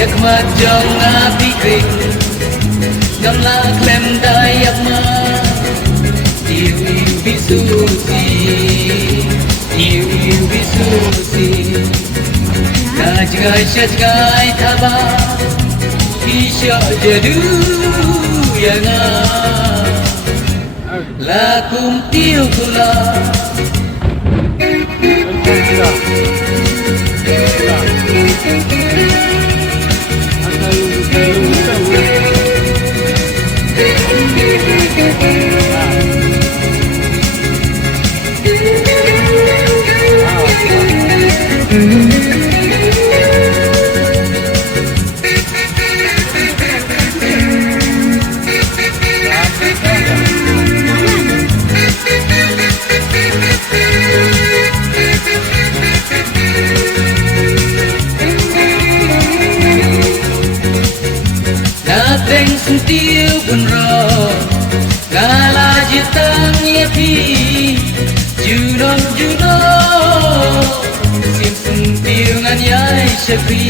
yak ma jong na bi kring ngam la klem dai yak ma yêu bi su si yêu bi su si Gaj gai thaba Isya jadu yanga Lakum tiu kula Teng sentiu pun roh Gala jitang yeti Junong Sim sentiu ngan yai syakri